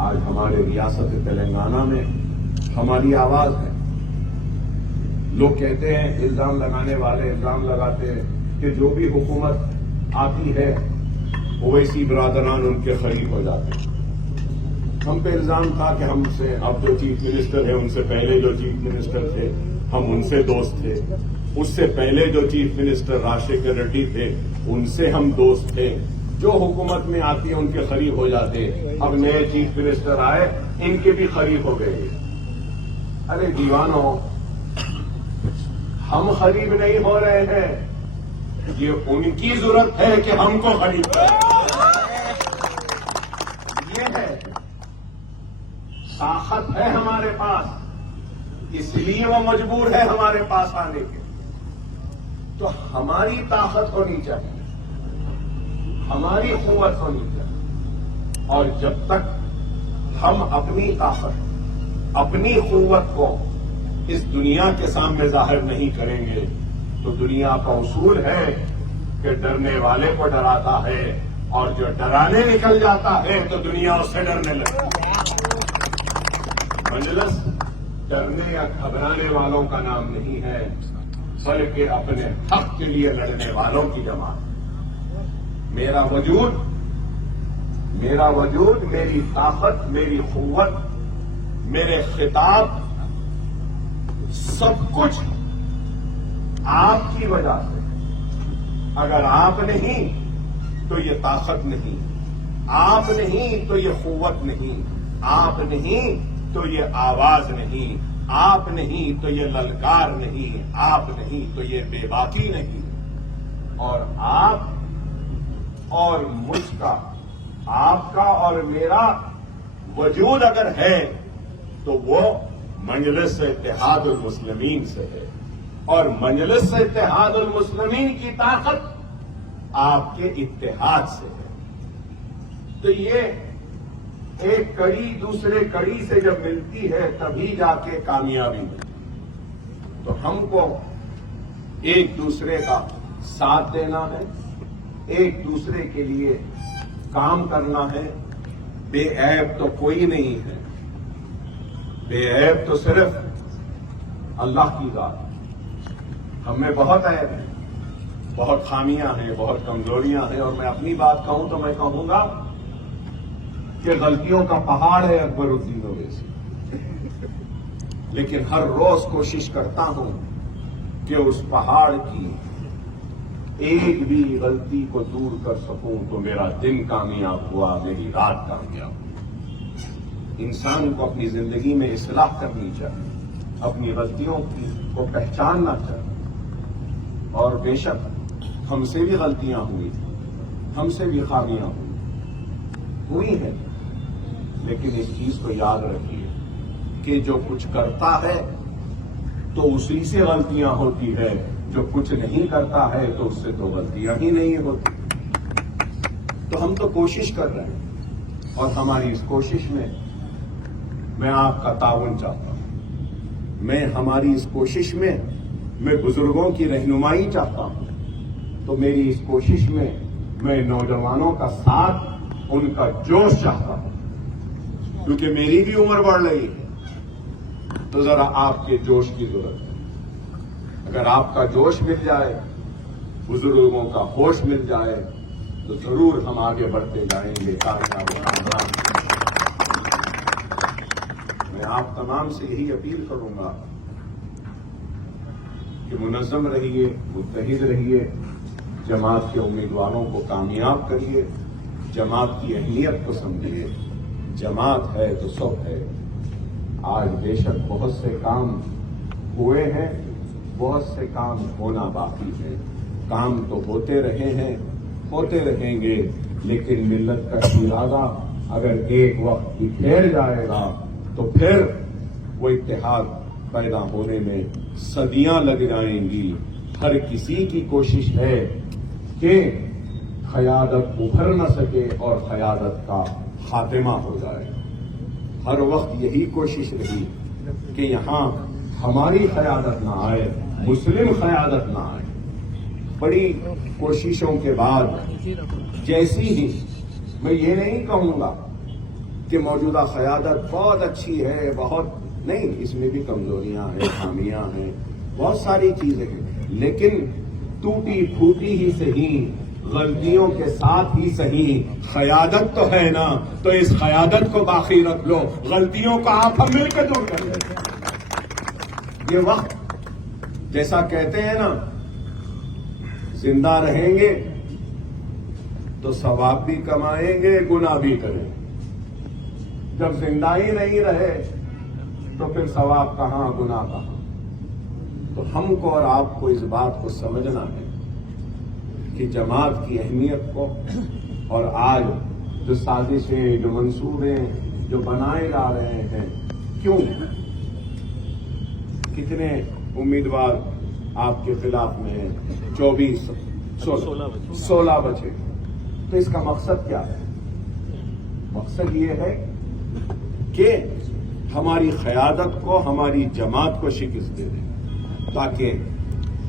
آج ہمارے ریاست تلنگانہ میں ہماری آواز ہے. لوگ کہتے ہیں, الزام لگانے والے الزام لگاتے ہیں کہ جو بھی حکومت آتی ہے اویسی برادران ان کے قریب ہو جاتے ہیں. ہم پہ الزام تھا کہ ہم سے اب جو چیف منسٹر ہیں ان سے پہلے جو چیف منسٹر تھے ہم ان سے دوست تھے, اس سے پہلے جو چیف منسٹر راجشیکھر ریڈی تھے ان سے ہم دوست تھے. جو حکومت میں آتی ہے ان کے قریب ہو جاتے. اب نئے چیف منسٹر آئے ان کے بھی قریب ہو گئے. ارے دیوانوں, ہم قریب نہیں ہو رہے ہیں, یہ ان کی ضرورت ہے کہ ہم کو قریب کریں. یہ ہے طاقت ہے ہمارے پاس, اس لیے وہ مجبور ہے ہمارے پاس آنے کے. تو ہماری طاقت ہونی چاہیے, ہماری قوت ہونی چاہیے. اور جب تک ہم اپنی طاقت, اپنی قوت کو اس دنیا کے سامنے ظاہر نہیں کریں گے تو دنیا کا اصول ہے کہ ڈرنے والے کو ڈراتا ہے, اور جو ڈرانے نکل جاتا ہے تو دنیا اس سے ڈرنے لگتی ہے. مجلس ڈرنے یا گھبرانے والوں کا نام نہیں ہے, بلکہ اپنے حق کے لیے لڑنے والوں کی جماعت. میرا وجود, میری طاقت, میری قوت, میرے خطاب, سب کچھ آپ کی وجہ سے. اگر آپ نہیں تو یہ طاقت نہیں, آپ نہیں تو یہ قوت نہیں, آپ نہیں تو یہ آواز نہیں, آپ نہیں تو یہ للکار نہیں, آپ نہیں تو یہ بے باکی نہیں. اور آپ اور مجھ کا, آپ کا اور میرا وجود اگر ہے تو وہ مجلس اتحاد المسلمین سے ہے, اور مجلس اتحاد المسلمین کی طاقت آپ کے اتحاد سے ہے. تو یہ ایک کڑی دوسرے کڑی سے جب ملتی ہے تبھی جا کے کامیابی ملتی. تو ہم کو ایک دوسرے کا ساتھ دینا ہے, ایک دوسرے کے لیے کام کرنا ہے. بے عیب تو کوئی نہیں ہے, بے عیب تو صرف اللہ کی ذات. ہم میں بہت عیب ہے, بہت خامیاں ہیں, بہت کمزوریاں ہیں, اور میں اپنی بات کہوں تو میں کہوں گا کہ غلطیوں کا پہاڑ ہے اکبر الدین اویسی. لیکن ہر روز کوشش کرتا ہوں کہ اس پہاڑ کی ایک بھی غلطی کو دور کر سکوں تو میرا دن کامیاب ہوا, میری رات کامیاب ہوئی. انسان کو اپنی زندگی میں اصلاح کرنی چاہیے, اپنی غلطیوں کو پہچاننا چاہیے. اور بے شک ہم سے بھی غلطیاں ہوئی, ہم سے بھی خامیاں ہوئی ہیں, لیکن اس چیز کو یاد رکھیے کہ جو کچھ کرتا ہے تو اسی سے غلطیاں ہوتی ہے, جو کچھ نہیں کرتا ہے تو اس سے تو غلطیاں ہی نہیں ہوتی. تو ہم تو کوشش کر رہے ہیں, اور ہماری اس کوشش میں آپ کا تعاون چاہتا ہوں. میں ہماری اس کوشش میں بزرگوں کی رہنمائی چاہتا ہوں. تو میری اس کوشش میں نوجوانوں کا ساتھ, ان کا جوش چاہتا ہوں, کیونکہ میری بھی عمر بڑھ رہی ہے. تو ذرا آپ کے جوش کی ضرورت ہے. اگر آپ کا جوش مل جائے, بزرگوں کا ہوش مل جائے, تو ضرور ہم آگے بڑھتے جائیں گے. میں آپ تمام سے یہی اپیل کروں گا کہ منظم رہیے, متحد رہیے, جماعت کے امیدواروں کو کامیاب کریے, جماعت کی اہمیت کو سمجھیے. جماعت ہے تو سب ہے. آج بے شک بہت سے کام ہوئے ہیں, بہت سے کام ہونا باقی ہے. کام تو ہوتے رہے ہیں, ہوتے رہیں گے, لیکن ملت کا ارادہ اگر ایک وقت بکھیر جائے گا تو پھر وہ اتحاد پیدا ہونے میں صدیاں لگ جائیں گی. ہر کسی کی کوشش ہے کہ قیادت ابھر نہ سکے اور قیادت کا خاتمہ ہو جائے. ہر وقت یہی کوشش رہی کہ یہاں ہماری قیادت نہ آئے, مسلم قیادت نہ آئے. بڑی کوششوں کے بعد جیسی ہی, میں یہ نہیں کہوں گا کہ موجودہ قیادت بہت اچھی ہے، بہت نہیں، اس میں بھی کمزوریاں ہیں، خامیاں ہیں، بہت ساری چیزیں ہیں، لیکن ٹوٹی پھوٹی ہی صحیح، غلطیوں کے ساتھ ہی صحیح، قیادت تو ہے نا، تو اس قیادت کو باقی رکھ لو، غلطیوں کو آپ ہم مل کے دور کر لیں۔ یہ وقت جیسا کہتے ہیں نا، زندہ رہیں گے تو ثواب بھی کمائیں گے، گناہ بھی کریں گے۔ جب زندہ ہی نہیں رہے تو پھر ثواب کہاں، گناہ کہاں؟ تو ہم کو اور آپ کو اس بات کو سمجھنا ہے کہ جماعت کی اہمیت کو، اور آج جو سازشیں، جو منصوبے جو بنائے جا رہے ہیں، کیوں کتنے امیدوار آپ کے خلاف میں ہیں؟ 16 بچے۔ تو اس کا مقصد کیا ہے؟ مقصد یہ ہے کہ ہماری قیادت کو، ہماری جماعت کو شکست دے دیں،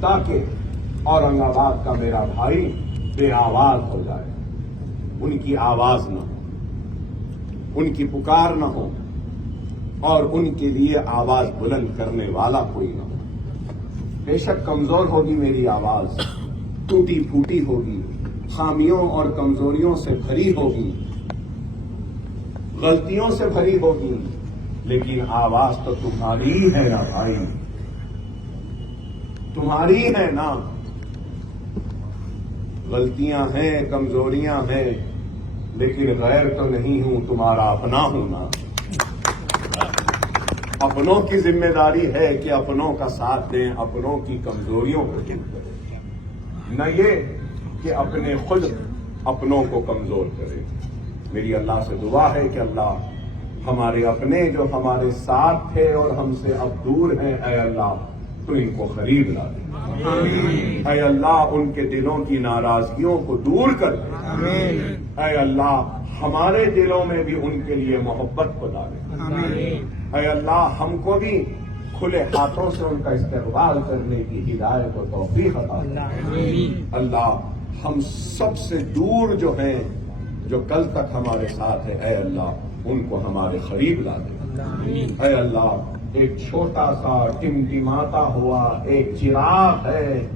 تاکہ اورنگ آباد کا میرا بھائی بے آواز ہو جائے، ان کی آواز نہ ہو، ان کی پکار نہ ہو، اور ان کے لیے آواز بلند کرنے والا کوئی نہ ہو۔ بے شک کمزور ہوگی میری آواز، ٹوٹی پھوٹی ہوگی، خامیوں اور کمزوریوں سے بھری ہوگی، غلطیوں سے بھری ہوگی، لیکن آواز تو تمہاری ہی ہے نا بھائی، تمہاری ہے نا۔ غلطیاں ہیں، کمزوریاں ہیں، لیکن غیر تو نہیں ہوں، تمہارا اپنا ہوں نا۔ اپنوں کی ذمہ داری ہے کہ اپنوں کا ساتھ دیں، اپنوں کی کمزوریوں کو دور کریں، نہ یہ کہ اپنے خود اپنوں کو کمزور کریں۔ میری اللہ سے دعا ہے کہ اللہ ہمارے اپنے جو ہمارے ساتھ تھے اور ہم سے اب دور ہیں، اے اللہ تو ان کو قریب لا دے، اے اللہ ان کے دلوں کی ناراضگیوں کو دور کر دے، اے اللہ ہمارے دلوں میں بھی ان کے لیے محبت کو ڈالے، اے اللہ ہم کو بھی کھلے ہاتھوں سے ان کا استقبال کرنے کی ہدایت و توفیق عطا فرما۔ اللہ ہم سب سے دور جو ہیں، جو کل تک ہمارے ساتھ ہیں، اے اللہ ان کو ہمارے قریب لا دے، اے اللہ ایک چھوٹا سا ٹمٹماتا ہوا ایک چراغ ہے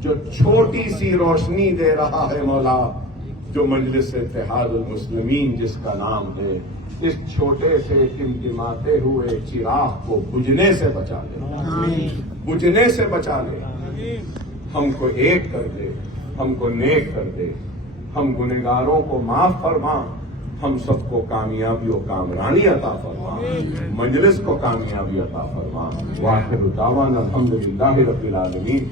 جو چھوٹی سی روشنی دے رہا ہے مولا، جو مجلس اتحاد المسلمین جس کا نام ہے، اس چھوٹے سے ٹمٹماتے ہوئے چراغ کو بجھنے سے بچا لے، بجھنے سے بچا لے، ہم کو ایک کر دے، ہم کو نیک کر دے، ہم گنہگاروں کو معاف فرما، ہم سب کو کامیابی و کامرانی عطا فرما، مجلس کو کامیابی عطا فرما۔ وآخر دعوانا الحمدللہ رب العالمین۔